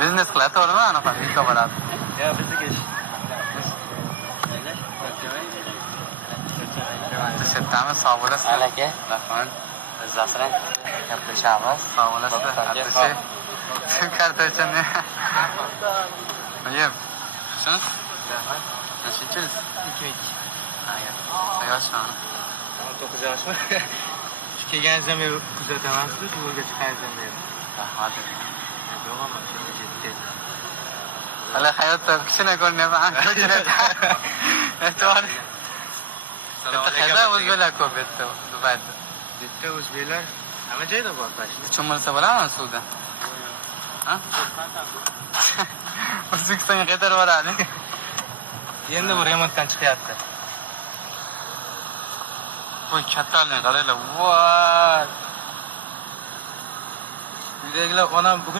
Biznes qiladi, to'g'rimi? Anaqa yukka boradi. Ya bizniki ish. To'shatdami, sog' bo'lasizlar. Alaka, rahmat. Zasran. Gaplashamiz. Sog' bo'lasizlar. Artishi. Kartochani. Oyim. Shuni? Rahmat. Nechinchisiz? 2. Yoshman. 19 yoshmi? Shu kelganingizdan beri kuzataman sizni, shu yo'lga chiqqaningizdan beri. Rahmat. Yo'qman, shuncha jetdi. Hali hayotda kichkina ko'rinyapman. E'tibor. Qayerda o'zbeklar ko'p edi Dubayda. Bitta o'zbeklar hamma joyda bor pashta. Cho'milsa bo'ladimi suvda? Ha? O'zbekistonga qaytarib boradi. Endi bu remontdan chiqyapti. Voy kattalarni qaranglar. Voy. Uydagilar onam bugun